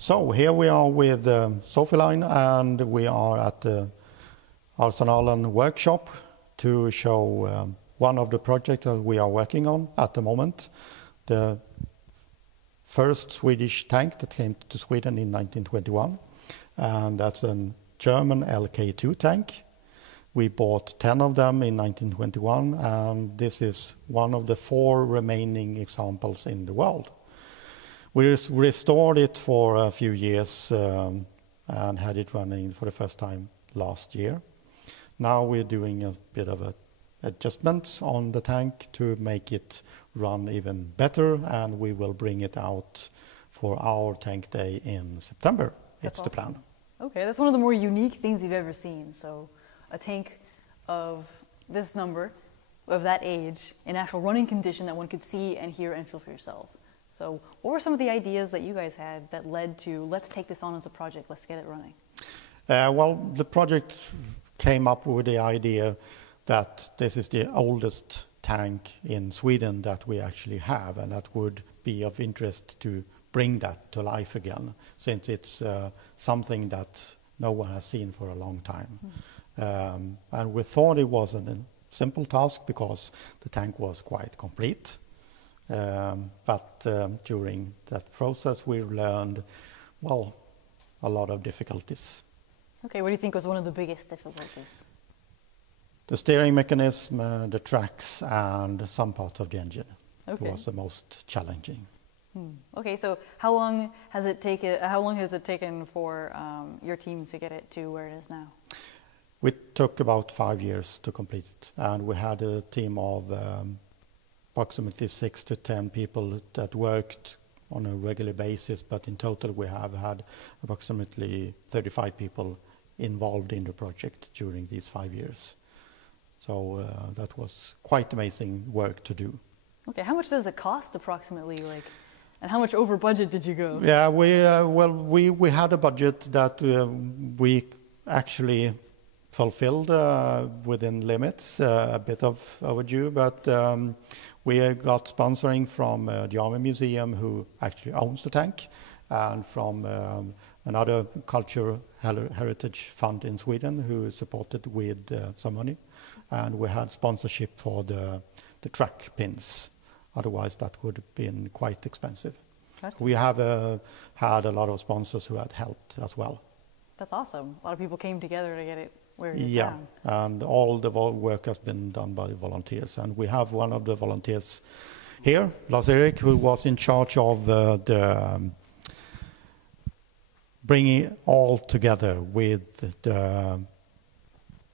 So here we are with Sofilein, and we are at the Arsenalen workshop to show one of the projects that we are working on at the moment. The first Swedish tank that came to Sweden in 1921, and that's a German LK2 tank. We bought 10 of them in 1921, and this is one of the 4 remaining examples in the world. We restored it for a few years and had it running for the first time last year. Now we're doing a bit of adjustments on the tank to make it run even better, and we will bring it out for our tank day in September. That's awesome. The plan. Okay, that's one of the more unique things you've ever seen. So a tank of this number, of that age, in actual running condition that one could see and hear and feel for yourself. So what were some of the ideas that you guys had that led to, let's take this on as a project, let's get it running? Well, the project came up with the idea that this is the oldest tank in Sweden that we actually have, and that would be of interest to bring that to life again, since it's something that no one has seen for a long time. And we thought it wasn't a simple task because the tank was quite complete. But during that process we learned, well, a lot of difficulties. Okay, what do you think was one of the biggest difficulties? The steering mechanism, the tracks, and some parts of the engine. Okay. Was the most challenging. Okay, so how long has it taken for your team to get it to where it is now? It took about 5 years to complete it, and we had a team of approximately 6 to 10 people that worked on a regular basis, but in total we have had approximately 35 people involved in the project during these 5 years. So that was quite amazing work to do. Okay, how much does it cost approximately, and how much over budget did you go? Yeah, we had a budget that we actually fulfilled within limits, a bit of overdue, but we got sponsoring from the Army Museum, who actually owns the tank, and from another cultural heritage fund in Sweden who supported with some money. And we had sponsorship for the track pins. Otherwise that would have been quite expensive. Okay. We have had a lot of sponsors who had helped as well. That's awesome. A lot of people came together to get it where it is Yeah, down. And all the work has been done by volunteers. And we have one of the volunteers here, Lars-Erik, who was in charge of bringing it all together with the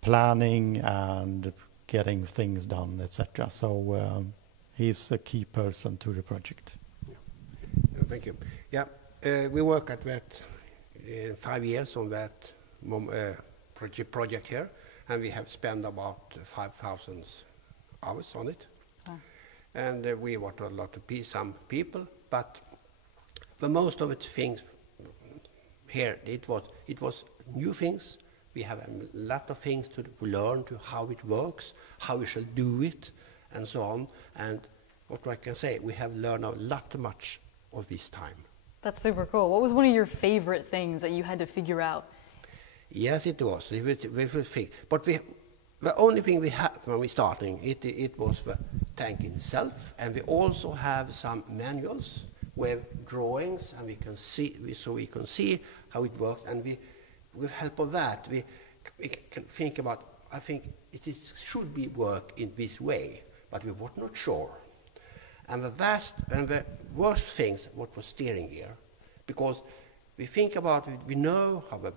planning and getting things done, etc. So he's a key person to the project. Yeah. Thank you. Yeah, we work at that 5 years on that project here, and we have spent about 5,000 hours on it. Oh. And we worked a lot of some people, but for most of it things here it was new things. We have a lot of things to learn, to how it works, how we shall do it, and so on. And what I can say, we have learned a much of this time. That's super cool. What was one of your favorite things that you had to figure out? Yes, it was. But the only thing we had when we starting, it was the tank itself, and we also have some manuals with drawings, and we can see how it works, and with help of that, we can think about, I think should be work in this way, but we were not sure. And the worst things what was steering gear, because we think about it, we know how the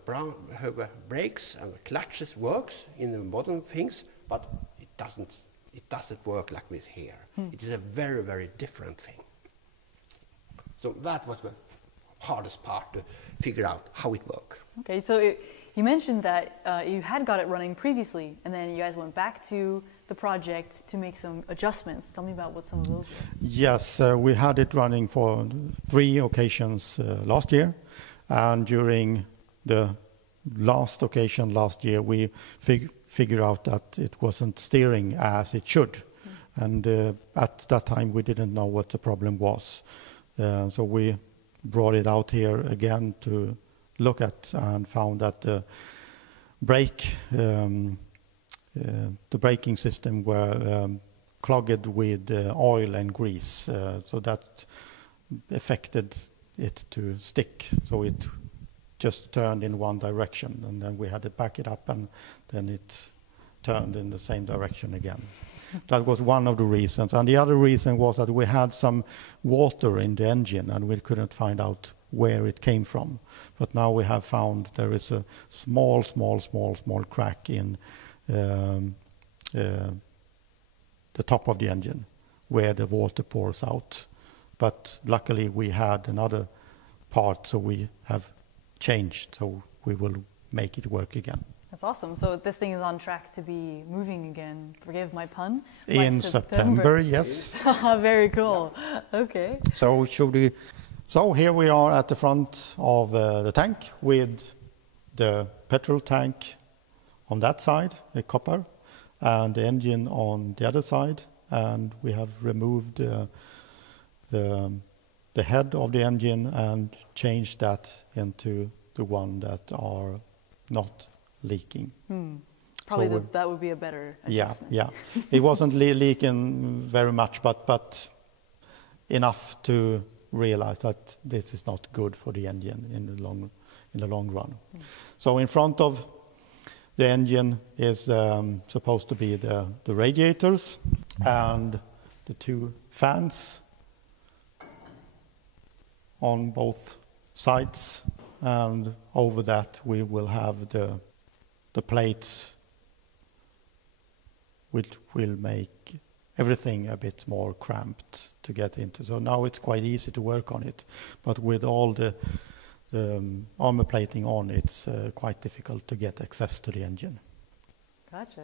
brakes and the clutches works in the modern things, but it doesn't work like this here. It is a very, very different thing. So that was the hardest part, to figure out how it works. Okay, so you mentioned that you had got it running previously, and then you guys went back to the project to make some adjustments. Tell me about what some of those were. Yes, we had it running for 3 occasions last year, and during the last occasion last year we figured out that it wasn't steering as it should. And at that time we didn't know what the problem was. So we brought it out here again to look at, and found that the braking system were clogged with oil and grease, so that affected it to stick. So it just turned in one direction, and then we had to back it up, and then it turned in the same direction again. That was one of the reasons. And the other reason was that we had some water in the engine, and we couldn't find out where it came from. But now we have found there is a small crack in the top of the engine where the water pours out. But luckily we had another part, so we have changed, so we will make it work again. That's awesome. So this thing is on track to be moving again. Forgive my pun. In September, yes. Very cool. Okay. So here we are at the front of the tank with the petrol tank on that side, the copper, and the engine on the other side. And we have removed the head of the engine and changed that into the one that are not leaking. Probably so that would be a better adjustment. Yeah. It wasn't leaking very much, but enough to realize that this is not good for the engine in the long run. So in front of the engine is supposed to be the radiators and the two fans on both sides, and over that we will have the plates, which will make everything a bit more cramped to get into. So now it's quite easy to work on it, but with all the armor plating on, it's quite difficult to get access to the engine. Gotcha.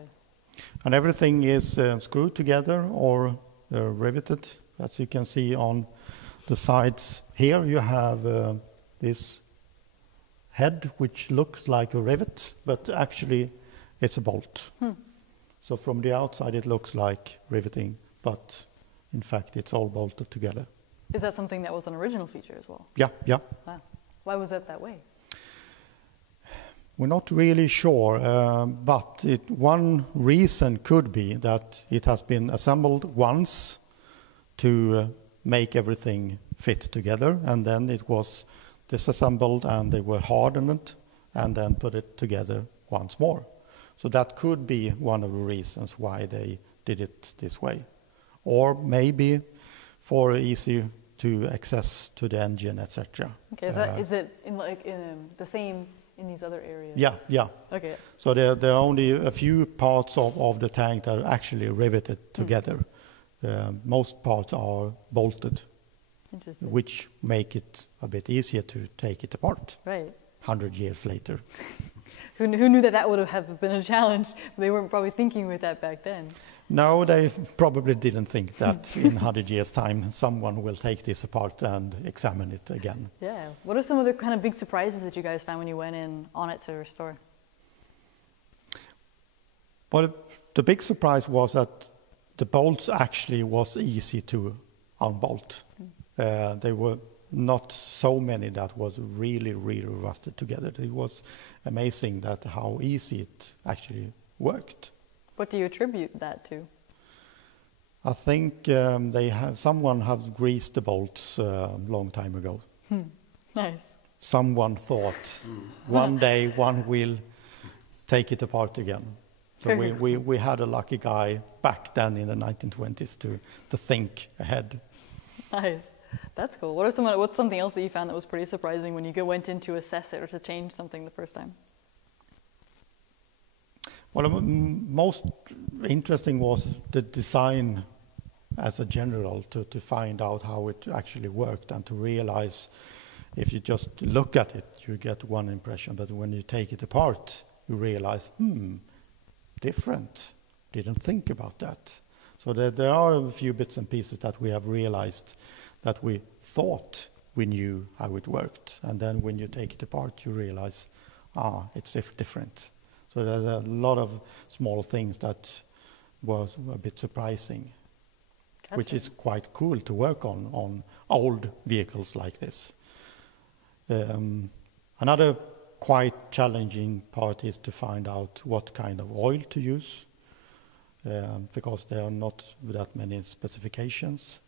And everything is screwed together or riveted, as you can see on the sides. Here you have this head, which looks like a rivet, but actually it's a bolt. So from the outside it looks like riveting, but in fact it's all bolted together. Is that something that was an original feature as well? Yeah. Wow. Why was that way? We're not really sure, but one reason could be that it has been assembled once to make everything fit together, and then it was disassembled and they were hardened and then put it together once more. So that could be one of the reasons why they did it this way. Or maybe for easy to access to the engine, etc. Okay, is it in the same in these other areas? Yeah. Okay. So there are only a few parts of the tank that are actually riveted together. Most parts are bolted, which make it a bit easier to take it apart. Right. 100 years later. Who knew that would have been a challenge? They weren't probably thinking with that back then. No, they probably didn't think that in 100 years' time someone will take this apart and examine it again. Yeah. What are some of the kind of big surprises that you guys found when you went in on it to restore? Well, the big surprise was that the bolts actually was easy to unbolt. There were not so many that was really rusted together. It was amazing that how easy it actually worked. What do you attribute that to? I think someone has greased the bolts a long time ago. Nice. Someone thought one day one will take it apart again. So we had a lucky guy back then in the 1920s to think ahead. Nice. That's cool. What's something else that you found that was pretty surprising when you went in to assess it or to change something the first time? Well, most interesting was the design as a general, to find out how it actually worked and to realize if you just look at it, you get one impression, but when you take it apart, you realize, different. Didn't think about that. So there are a few bits and pieces that we have realized that we thought we knew how it worked. And then when you take it apart, you realize, it's different. So there are a lot of small things that was a bit surprising, which is quite cool to work on old vehicles like this. Another quite challenging part is to find out what kind of oil to use, because there are not that many specifications.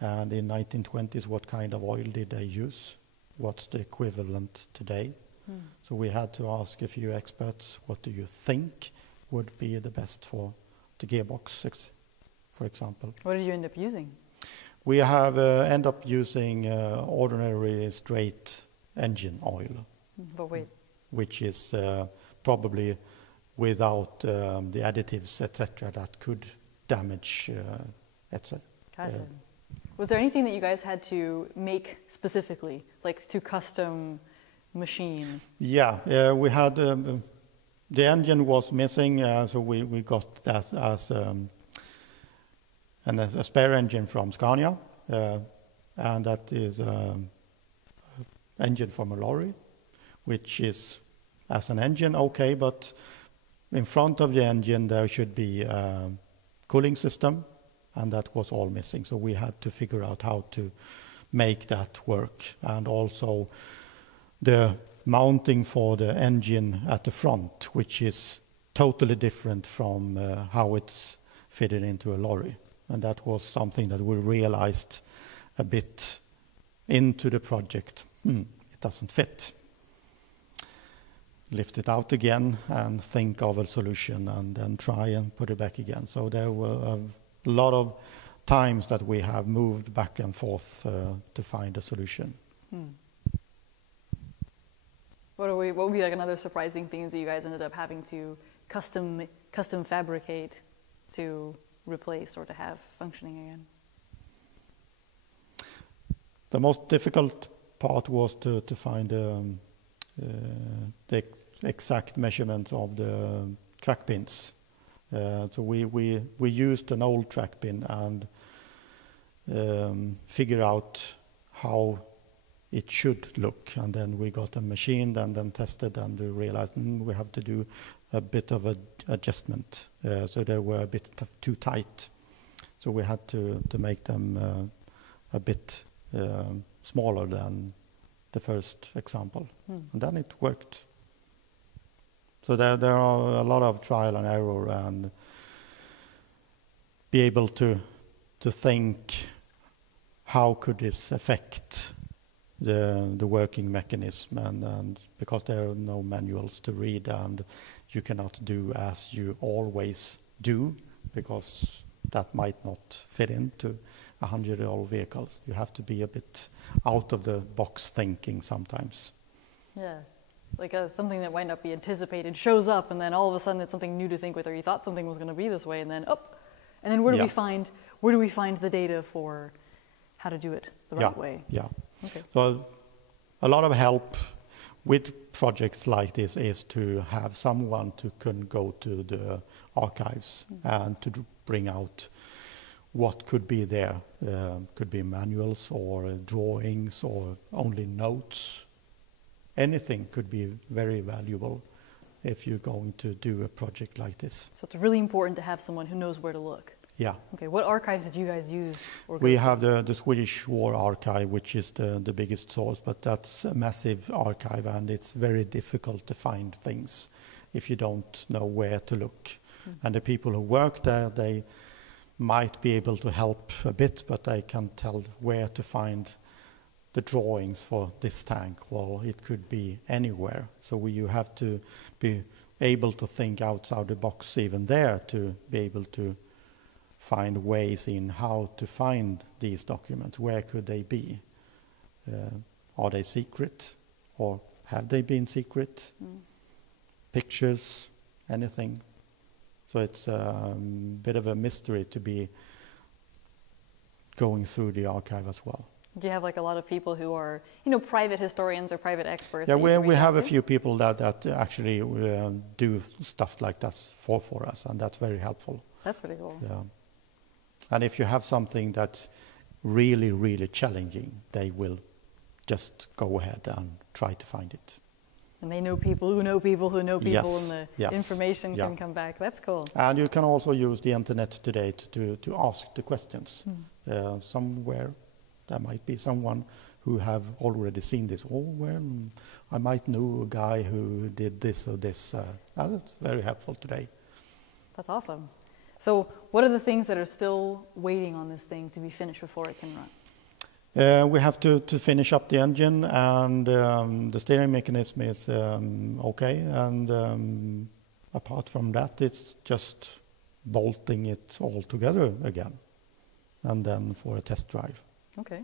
And in 1920s, what kind of oil did they use? What's the equivalent today? So we had to ask a few experts, what do you think would be the best for the gearbox, for example? What did you end up using? We have end up using ordinary straight engine oil. But wait. Which is probably without the additives, etc., that could damage, etc. Gotcha. Was there anything that you guys had to make specifically, like to custom machine? Yeah, we had the engine was missing, so we got that as a spare engine from Scania, and that is engine from a lorry, which is as an engine okay, but in front of the engine there should be a cooling system, and that was all missing. So we had to figure out how to make that work, and also the mounting for the engine at the front, which is totally different from how it's fitted into a lorry. And that was something that we realized a bit into the project. It doesn't fit. Lift it out again and think of a solution and then try and put it back again. So there were a lot of times that we have moved back and forth to find a solution. What would be like another surprising things that you guys ended up having to custom fabricate to replace or to have functioning again? The most difficult part was to find the exact measurements of the track pins. So we used an old track pin and figure out how it should look, and then we got a machine and then tested, and we realized we have to do a bit of adjustment. So they were a bit too tight. So we had to make them a bit smaller than the first example. And then it worked. So there are a lot of trial and error, and be able to think how could this affect the working mechanism, and because there are no manuals to read, and you cannot do as you always do, because that might not fit into 100-year-old vehicles. You have to be a bit out of the box thinking sometimes. Yeah, like something that might not be anticipated shows up, and then all of a sudden it's something new to think with, or you thought something was going to be this way, and then where do we find the data for how to do it the right way? Yeah. Okay. So a lot of help with projects like this is to have someone who can go to the archives and to bring out what could be there. Could be manuals or drawings or only notes. Anything could be very valuable if you're going to do a project like this. So it's really important to have someone who knows where to look. Yeah. Okay, what archives did you guys use? We have the Swedish War Archive, which is the biggest source, but that's a massive archive, and it's very difficult to find things if you don't know where to look. And the people who work there, they might be able to help a bit, but they can't tell where to find the drawings for this tank. Well, it could be anywhere. So you have to be able to think outside the box even there to be able to find ways in how to find these documents. Where could they be? Are they secret, or have they been secret? Pictures, anything. So it's a bit of a mystery to be going through the archive as well. Do you have like a lot of people who are, private historians or private experts? Yeah, we have a few people that actually do stuff like that for us, and that's very helpful. That's pretty cool. Yeah. And if you have something that's really, really challenging, they will just go ahead and try to find it. And they know people who know people who know people, Yes. and the information can come back. That's cool. And you can also use the internet today to ask the questions. Somewhere there might be someone who have already seen this. Oh, well, I might know a guy who did this or this. That's very helpful today. That's awesome. So what are the things that are still waiting on this thing to be finished before it can run? We have to finish up the engine, and the steering mechanism is okay. And apart from that, it's just bolting it all together again, and then for a test drive. Okay.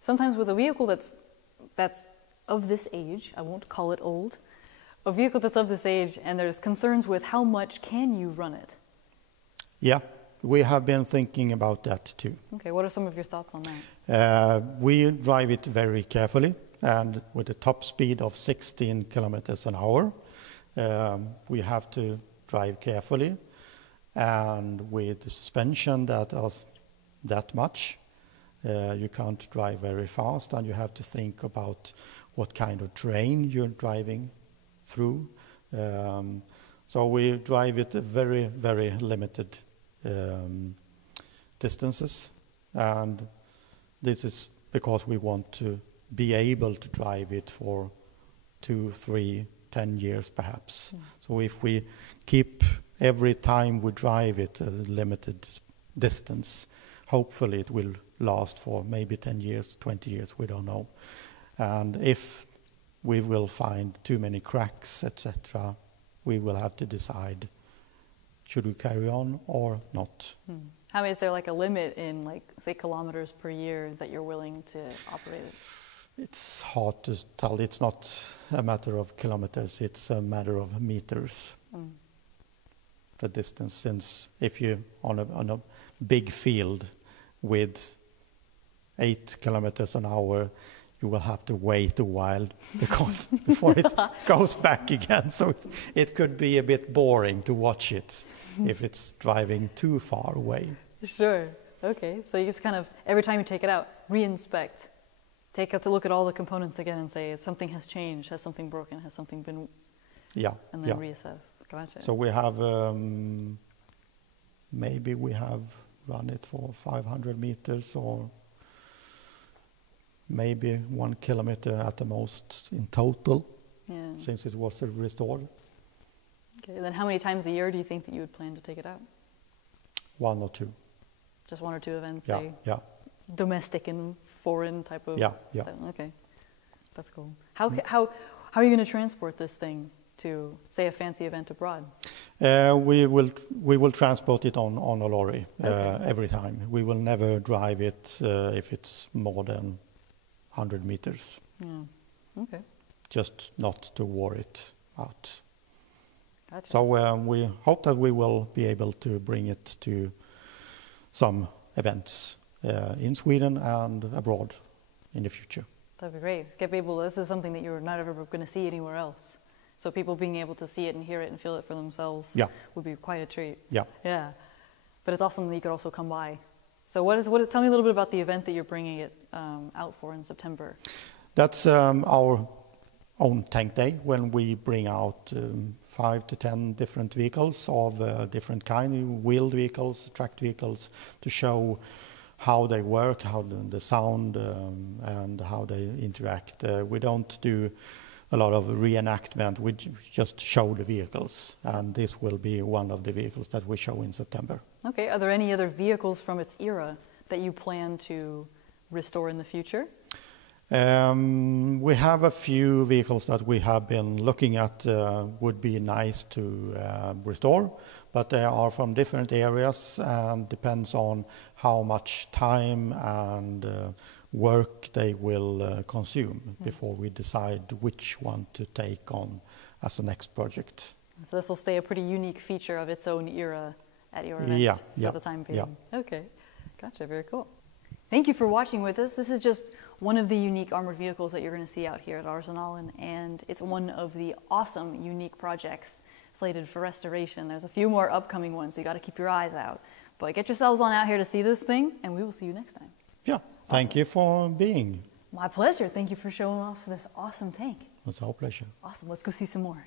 Sometimes with a vehicle that's of this age, I won't call it old, a vehicle that's of this age, and there's concerns with how much can you run it? Yeah, we have been thinking about that too. Okay, what are some of your thoughts on that? We drive it very carefully, and with a top speed of 16 kilometers an hour. We have to drive carefully, and with the suspension that much, you can't drive very fast, and you have to think about what kind of terrain you're driving through. So we drive it very, very limited distances, and this is because we want to be able to drive it for 2, 3, 10 years perhaps. So if we keep every time we drive it a limited distance, hopefully it will last for maybe 10 years, 20 years, we don't know. And if we will find too many cracks, etc., we will have to decide, should we carry on or not? How many, is there like a limit in, like, say, kilometers per year that you're willing to operate it? It's hard to tell. It's not a matter of kilometers, it's a matter of meters. The distance, since if you on a big field with 8 kilometers an hour, you will have to wait a while because before it goes back again. So it could be a bit boring to watch it if it's driving too far away. Sure. Okay. So you just kind of, every time you take it out, re-inspect. Take out to look at all the components again and say, something has changed, has something broken, has something been... Yeah. And then reassess. Gotcha. So we have, maybe we have run it for 500 meters or maybe 1 kilometer at the most in total, since it was restored. Okay, then how many times a year do you think that you would plan to take it out? 1 or 2. Just 1 or 2 events? Yeah, say, yeah. Domestic and foreign type of... Yeah. Okay, that's cool. How are you going to transport this thing to, say, a fancy event abroad? We will transport it on a lorry every time. We will never drive it if it's more than 100 meters. Yeah. Okay. Just not to wear it out. Gotcha. So we hope that we will be able to bring it to some events in Sweden and abroad in the future. That'd be great. Get people. This is something that you're not ever going to see anywhere else. So people being able to see it and hear it and feel it for themselves would be quite a treat. Yeah. Yeah. But it's awesome that you could also come by. So tell me a little bit about the event that you're bringing it out for in September. That's our own tank day, when we bring out 5 to 10 different vehicles of different kind, wheeled vehicles, tracked vehicles, to show how they work, how the sound and how they interact. We don't do a lot of reenactment, we just show the vehicles, and this will be one of the vehicles that we show in September. Okay, are there any other vehicles from its era that you plan to restore in the future? We have a few vehicles that we have been looking at would be nice to restore, but they are from different areas and depends on how much time and work they will consume before we decide which one to take on as the next project. So this will stay a pretty unique feature of its own era at your event for the time being. Yeah. Okay, gotcha, very cool. Thank you for watching with us. This is just one of the unique armored vehicles that you're going to see out here at Arsenalen, and it's one of the awesome, unique projects slated for restoration. There's a few more upcoming ones, so you got to keep your eyes out. But get yourselves on out here to see this thing, and we will see you next time. Yeah, thank you for being. My pleasure. Thank you for showing off this awesome tank. It's our pleasure. Awesome. Let's go see some more.